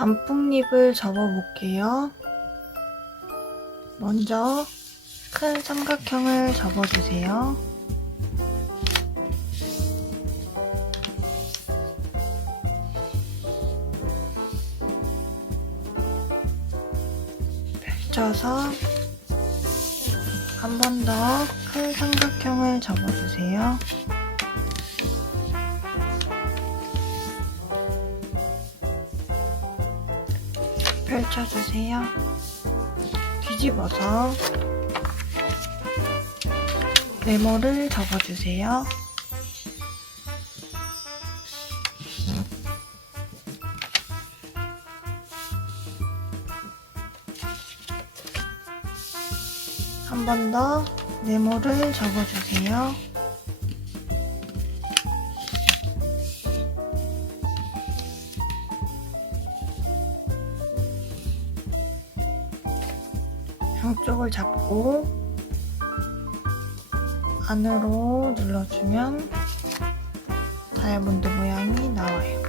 단풍잎을 접어볼게요. 먼저 큰 삼각형을 접어주세요. 펼쳐서 한 번 더 큰 삼각형을 접어주세요. 펼쳐주세요. 뒤집어서 네모를 접어주세요. 한 번 더 네모를 접어주세요. 양쪽을 잡고 안으로 눌러주면 다이아몬드 모양이 나와요.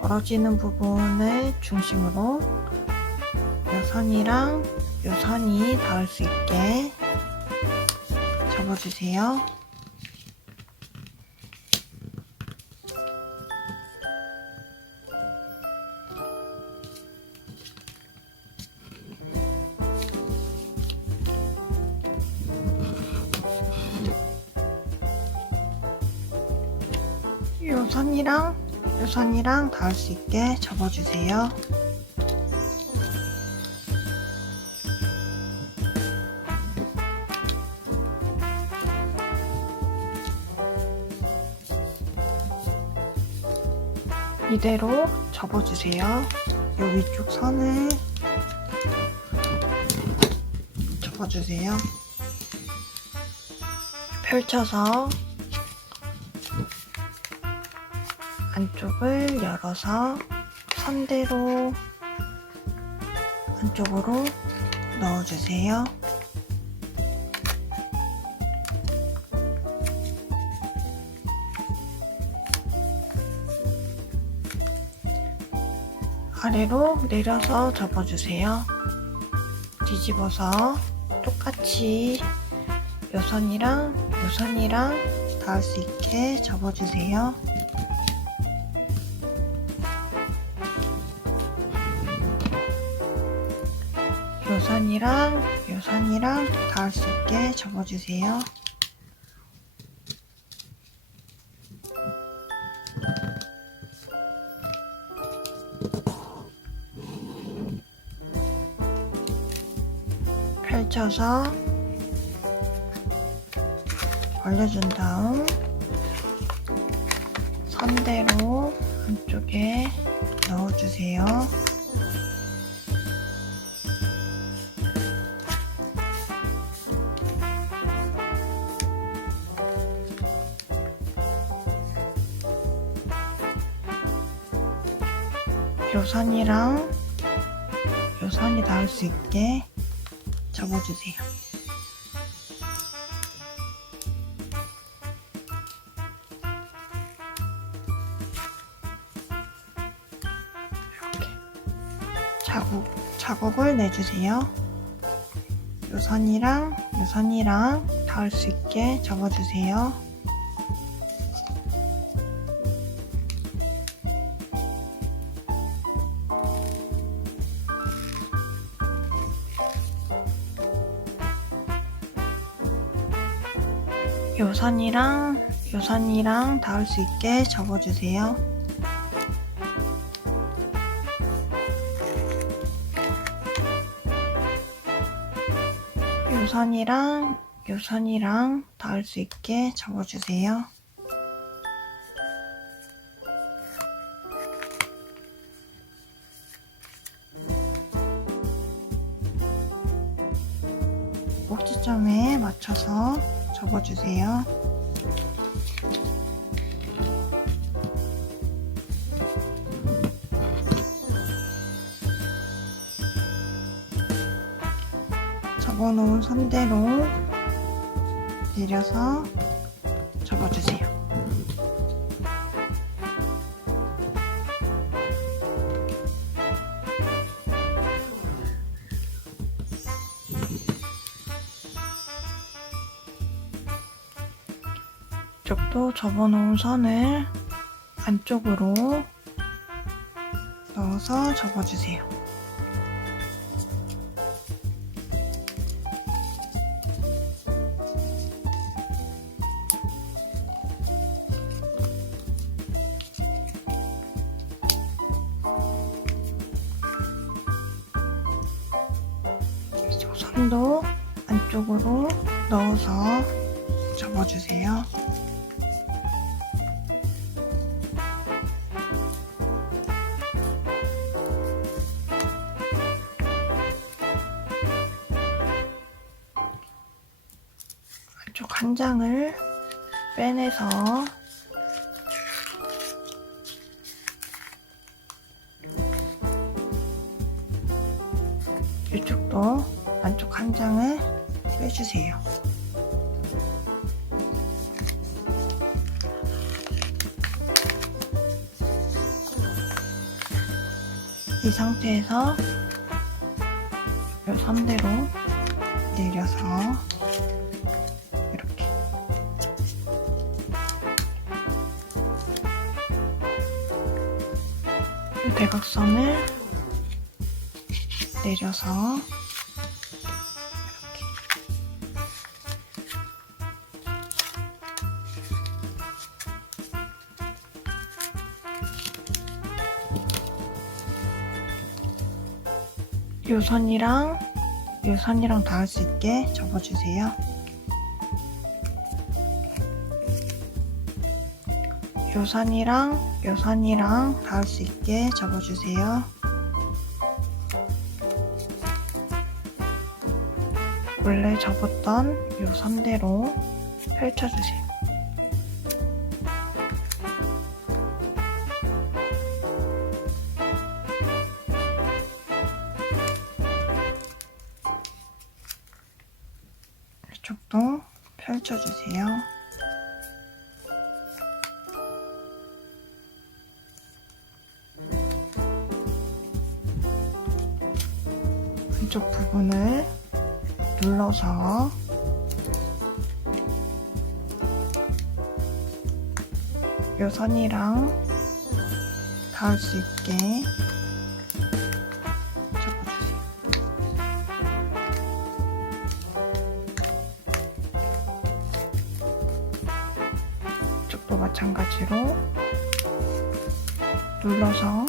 벌어지는 부분을 중심으로 요 선이랑 요 선이 닿을 수 있게 접어주세요. 요 선이랑 요 선이랑 닿을 수 있게 접어주세요. 이대로 접어주세요. 요 위쪽 선을 접어주세요. 펼쳐서 안쪽을 열어서 선대로 안쪽으로 넣어주세요. 아래로 내려서 접어주세요. 뒤집어서 똑같이 요 선이랑 요 선이랑 닿을 수 있게 접어주세요. 선이랑 요 선이랑 닿을 수 있게 접어주세요. 펼쳐서 벌려준 다음 선대로 안쪽에 넣어주세요. 요 선이랑 요 선이 닿을 수 있게 접어주세요. 자국, 자국을 내주세요. 요 선이랑 요 선이랑 닿을 수 있게 접어주세요. 요 선이랑 요 선이랑 닿을 수 있게 접어주세요. 요 선이랑 요 선이랑 닿을 수 있게 접어주세요. 꼭지점에 맞춰서 접어주세요. 접어놓은 선대로 내려서 접어주세요. 이쪽도 접어놓은 선을 안쪽으로 넣어서 접어주세요. 이쪽 선도 안쪽으로 넣어서 접어주세요. 안쪽 한 장을 빼내서 이쪽도 안쪽 한 장을 빼주세요. 이 상태에서 이 선대로 내려서 대각선을 내려서 이렇게 요 선이랑 요 선이랑 닿을 수 있게 접어주세요. 요 선이랑 요 선이랑 닿을 수 있게 접어주세요. 원래 접었던 요 선대로 펼쳐주세요. 이쪽도 펼쳐주세요. 이쪽 부분을 눌러서 요 선이랑 닿을 수 있게 접어주세요. 이쪽도 마찬가지로 눌러서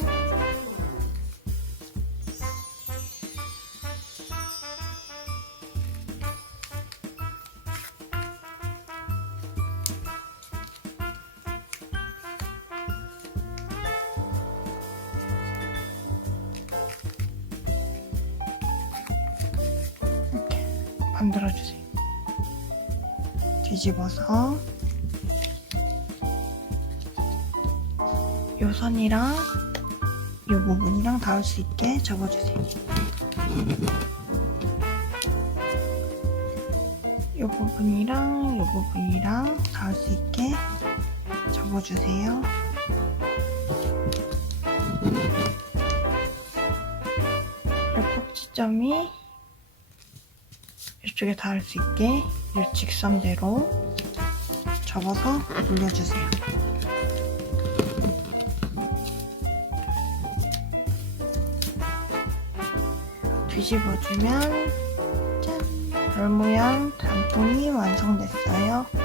만들어주세요. 뒤집어서 요 선이랑 요 부분이랑 닿을 수 있게 접어주세요. 요 부분이랑 요 부분이랑 닿을 수 있게 접어주세요. 요 꼭지점이 이쪽에 닿을 수 있게 이 직선대로 접어서 눌러주세요. 뒤집어주면 짠! 별 모양 단풍이 완성됐어요.